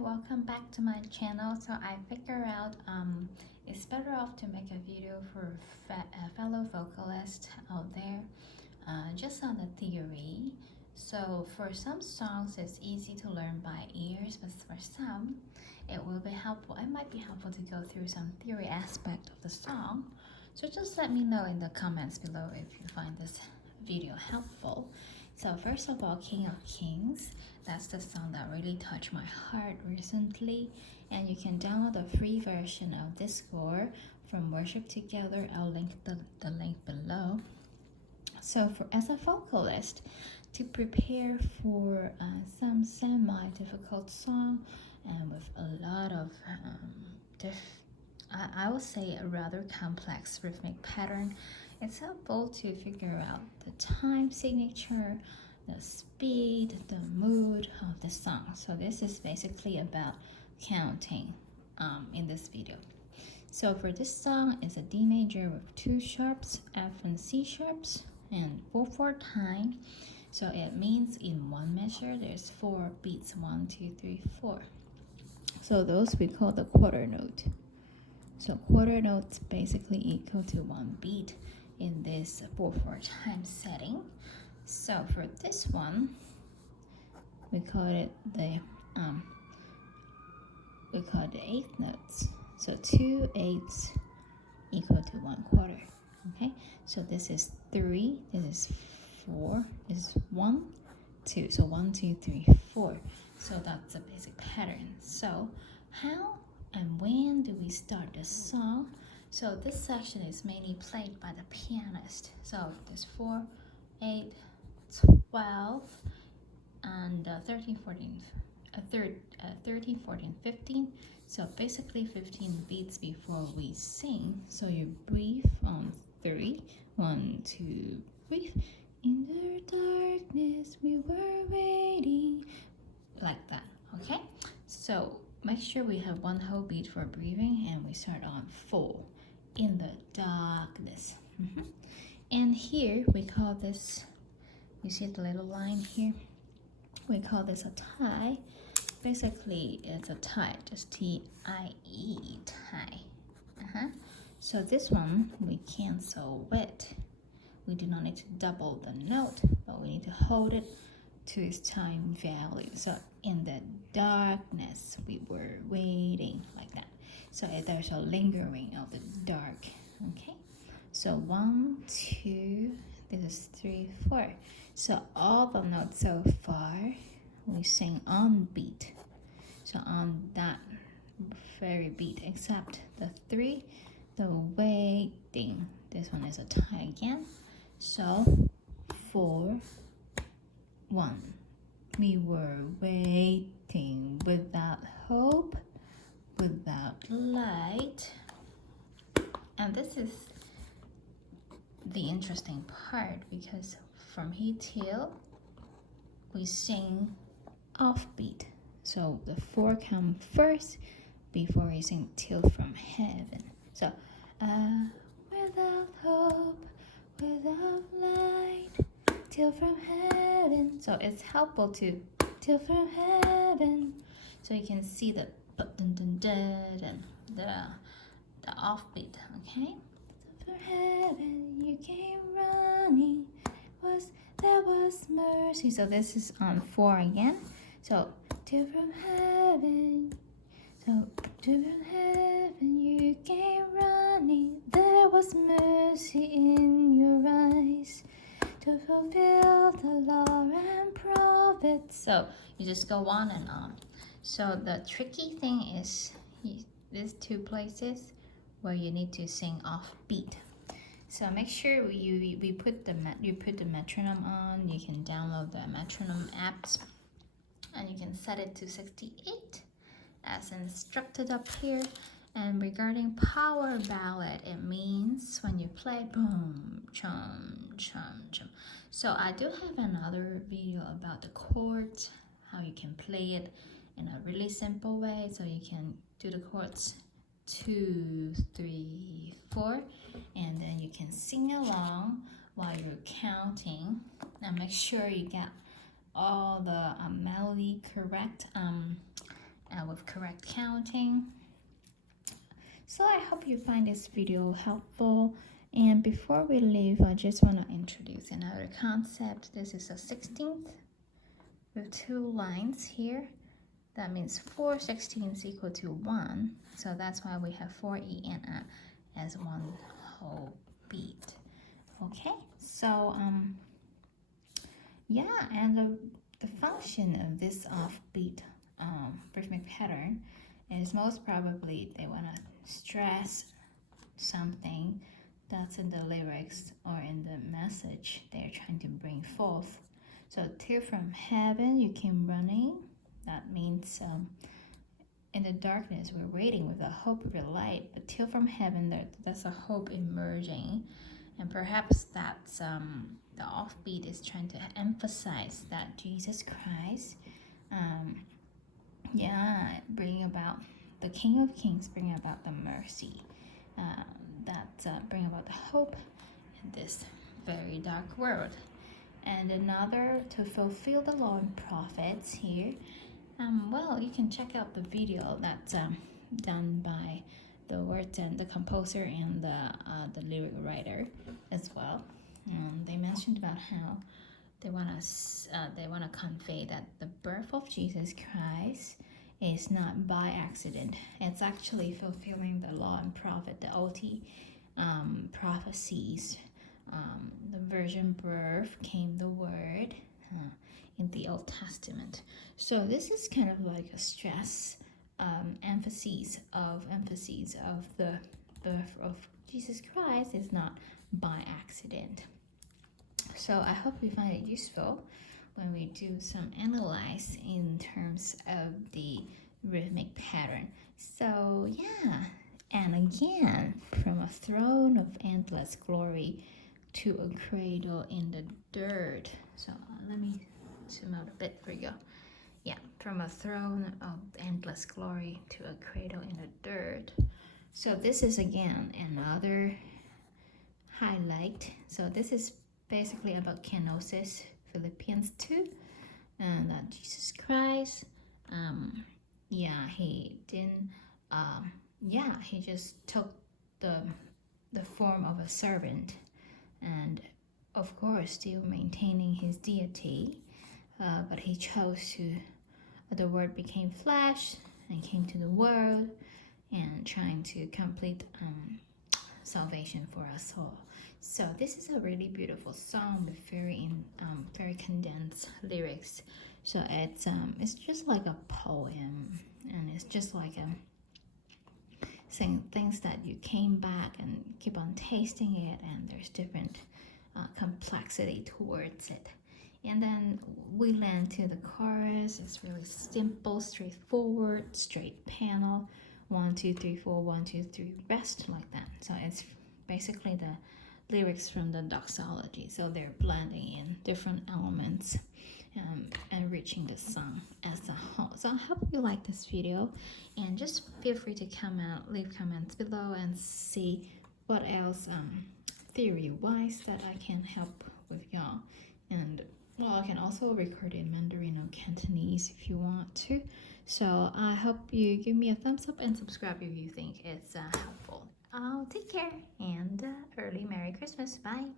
welcome back to my channel. So I figure out it's better off to make a video for fellow vocalists out there, just on the theory. So for some songs it's easy to learn by ears, but for some it will be helpful. It might be helpful to go through some theory aspect of the song. So just let me know in the comments below if you find this video helpful. So first of all, King of Kings, that's the song that really touched my heart recently, and you can download the free version of this score from Worship Together. I'll link the link below. So as a vocalist, to prepare for some semi-difficult song and with a lot of I would say a rather complex rhythmic pattern, it's helpful to figure out the time signature, the speed, the mood of the song. So this is basically about counting in this video. So for this song, it's a D major with 2 sharps, F and C sharps, and 4/4 time. So it means in one measure there's 4 beats, 1, 2, 3, 4. So those we call the quarter note. So quarter notes basically equal to 1 beat in this 4/4 time setting. So for this one, we call it the 8th notes. So 2 8ths equal to 1/4. Okay, so this is 3, this is 4, this is 1, 2. So 1, 2, 3, 4. So that's a basic pattern. So how and when do we start the song? So this section is mainly played by the pianist. So there's 4, 8, 12, and 13, 14, 15. So basically 15 beats before we sing. So you breathe on 3, 1, 2, breathe. In the darkness we were waiting, like that. Okay, so make sure we have 1 whole beat for breathing, and we start on 4, in the darkness. And here we call this, you see the little line here, we call this a tie. Basically it's a tie, just T-I-E, tie. So this one we cancel with, we do not need to double the note, but we need to hold it to its time value. So in the darkness we were waiting, like that. So there's a lingering of the dark. Okay, so 1, 2, this is 3, 4. So all the notes so far we sing on beat, so on that very beat, except the 3, the waiting, this one is a tie again. So 4, 1, we were waiting without hope, without light. And this is the interesting part, because from here till we sing offbeat. So the 4 come first before we sing till from heaven. So without hope, without light, till from heaven. So it's helpful to till from heaven. So you can see the offbeat. Okay, till from heaven you came running, there was mercy. So this is on 4 again. So till from heaven, so till from heaven you came running, there was mercy in your eyes to fulfill the law and prophets. So you just go on and on. So the tricky thing is these 2 places where you need to sing off beat. So make sure you put the metronome on. You can download the metronome apps, and you can set it to 68 as instructed up here. And regarding power ballad, it means when you play boom, chum, chum, chum. So I do have another video about the chords, how you can play it in a really simple way. So you can do the chords 2, 3, 4, and then you can sing along while you're counting. Now make sure you get all the melody correct. with correct counting. So I hope you find this video helpful. And before we leave, I just want to introduce another concept. This is a 16th with 2 lines here. That means 4 16ths equal to 1. So that's why we have 4 E and A as one whole beat. Okay, so yeah, and the function of this offbeat rhythmic pattern is most probably they want to stress something that's in the lyrics or in the message they're trying to bring forth. So till from heaven you came running. That means in the darkness we're waiting with the hope of your light, but till from heaven that's a hope emerging. And perhaps that's the offbeat is trying to emphasize that Jesus Christ, bring about the King of Kings, bring about the mercy, bring about the hope in this very dark world. And another, to fulfill the law and prophets here. Well, you can check out the video that's done by the words and the composer and the lyric writer as well. They mentioned about how they want to convey that the birth of Jesus Christ is not by accident. It's actually fulfilling the law and prophet, the OT prophecies. The virgin birth came the word in the Old Testament. So this is kind of like a stress emphases of the birth of Jesus Christ is not by accident. So I hope you find it useful when we do some analyze in terms of the rhythmic pattern. So yeah, and again, from a throne of endless glory to a cradle in the dirt. So let me zoom out a bit for you. Yeah, from a throne of endless glory to a cradle in the dirt. So this is again another highlight. So this is basically about kenosis, Philippians 2, and that Jesus Christ, he didn't, he just took the form of a servant, and of course still maintaining his deity, but he chose to, the word became flesh and came to the world and trying to complete salvation for us all. So this is a really beautiful song with very condensed lyrics. So it's just like a poem, and it's just like saying things that you came back and keep on tasting it, and there's different complexity towards it. And then we land to the chorus. It's really simple, straightforward, straight panel. 1 2 3 4 1 2 3 rest, like that. So it's basically the lyrics from the doxology. So they're blending in different elements and reaching the song as a whole. So I hope you like this video, and just feel free to leave comments below and see what else theory-wise that I can help with y'all. And well, I can also record in Mandarin or Cantonese if you want to. So I hope you give me a thumbs up and subscribe if you think it's helpful. Take care, and early Merry Christmas. Bye.